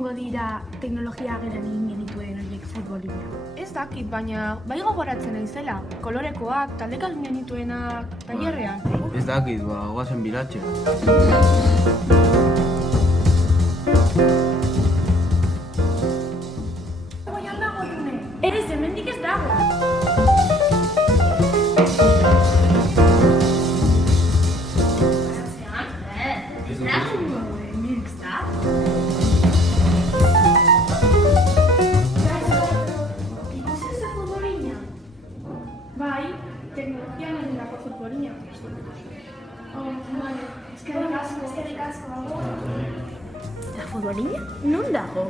egongo dira teknologia geran egin genituen horiek futbolina? Ez dakit, baina bai gogoratzen naizela. Kolorekoak, taldeka egin genituenak, tailerrean. Ez dakit, goazen bilatzen. Goian dago June. Ez, hemendik ez dago. Bai, teknologian egindako futbolina. Vale, eskerrik asko. La futbolina? Non dago?